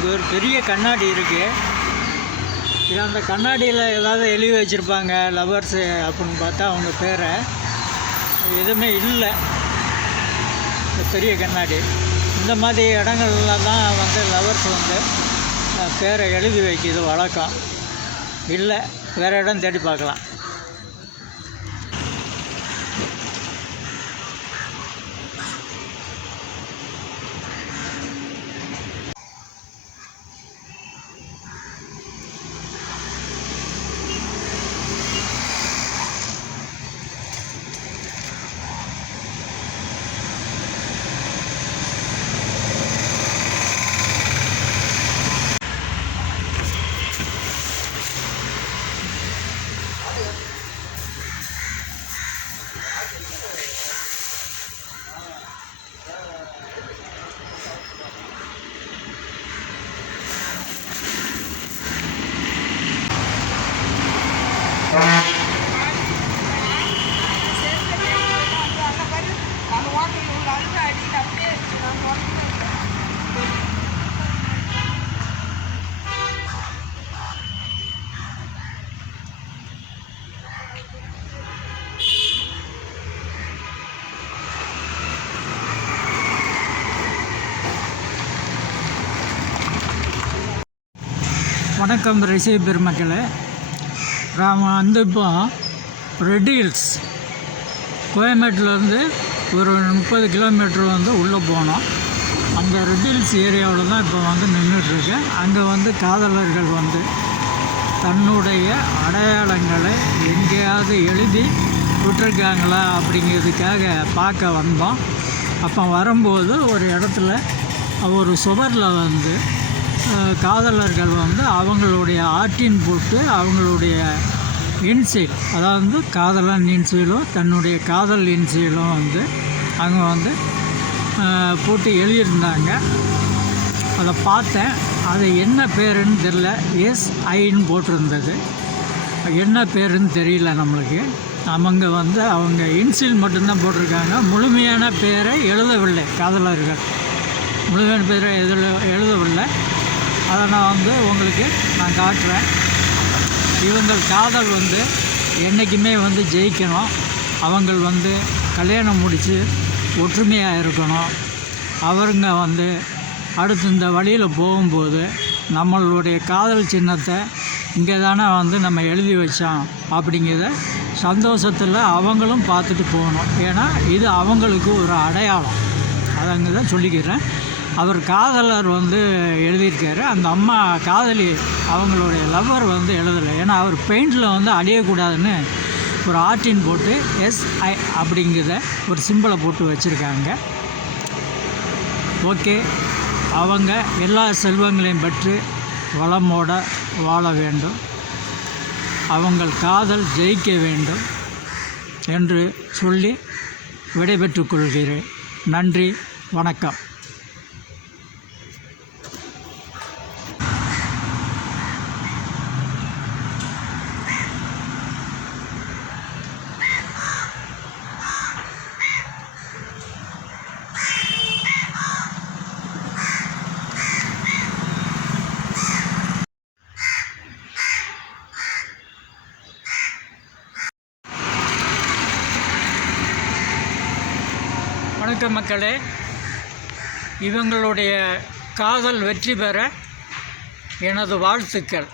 இங்கே ஒரு பெரிய கண்ணாடி இருக்குது. இது அந்த கண்ணாடியில் ஏதாவது எழுதி வச்சுருப்பாங்க லவர்ஸு அப்படின்னு பார்த்தா அவங்க பேரை எதுவுமே இல்லை. பெரிய கண்ணாடி இந்த மாதிரி இடங்கள்ல தான் வந்து லவர்ஸ் வந்து பேரை எழுதி வைக்கிது வழக்கம். இல்லை, வேறு இடம் தேடி பார்க்கலாம். வணக்கம் ரசிக பெருமக்களே. நாம் வந்து இப்போ ரெட் ஹில்ஸ் கோயம்பேட்டிலேருந்து ஒரு 30 கிலோமீட்டர் வந்து உள்ளே போனோம். அந்த ரெட் ஹில்ஸ் ஏரியாவில் தான் இப்போ வந்து நின்றுட்டுருக்கேன். அங்கே வந்து காதலர்கள் வந்து தன்னுடைய அடையாளங்களை எங்கேயாவது எழுதி விட்டுருக்காங்களா அப்படிங்கிறதுக்காக பார்க்க வந்தோம். அப்போ வரும்போது ஒரு இடத்துல ஒரு சுவரில் வந்து காதலர்கள் வந்து அவங்களுடைய ஆர்டின் போட்டு அவங்களுடைய இன்சியல், அதாவது காதலன் இன்சியலும் தன்னுடைய காதல் இன்சியலும் வந்து அவங்க வந்து போட்டு எழுதியிருந்தாங்க. அதை பார்த்தேன். அது என்ன பேருன்னு தெரில. SIன்னு போட்டிருந்தது. என்ன பேருன்னு தெரியல நம்மளுக்கு. அவங்க வந்து அவங்க இன்சியல் மட்டும்தான் போட்டிருக்காங்க. முழுமையான பேரை எழுதவில்லை. காதலர்கள் முழுமையான பேரை எழுதவில்லை. அதை நான் வந்து உங்களுக்கு காட்டுறேன். இவங்கள் காதல் வந்து என்றைக்குமே வந்து ஜெயிக்கணும். அவங்கள் வந்து கல்யாணம் முடித்து ஒற்றுமையாக இருக்கணும். அவருங்க வந்து அடுத்து இந்த வழியில் போகும்போது நம்மளுடைய காதல் சின்னத்தை இங்கே தானே வந்து நம்ம எழுதி வச்சோம் அப்படிங்கிறத சந்தோஷத்தில் அவங்களும் பார்த்துட்டு போகணும். ஏன்னா இது அவங்களுக்கு ஒரு அடையாளம். அதங்க தான் சொல்லிக்கிறேன். அவர் காதலர் வந்து எழுதியிருக்காரு. அந்த அம்மா காதலி அவங்களுடைய லவ்வர் வந்து எழுதலை. ஏன்னா அவர் பெயிண்டில் வந்து அழியக்கூடாதுன்னு ஒரு ஆர்டின் போட்டு SI அப்படிங்கிறத ஒரு சிம்பிளை போட்டு வச்சுருக்காங்க. ஓகே, அவங்க எல்லா செல்வங்களையும் பெற்று வளமோட வாழ வேண்டும். அவங்கள் காதல் ஜெயிக்க வேண்டும் என்று சொல்லி விடைபெற்றுக் கொள்கிறேன். நன்றி, வணக்கம். வணக்கம் மக்களே. இவங்களுடைய காதல் வெற்றி பெற எனது வாழ்த்துக்கள்.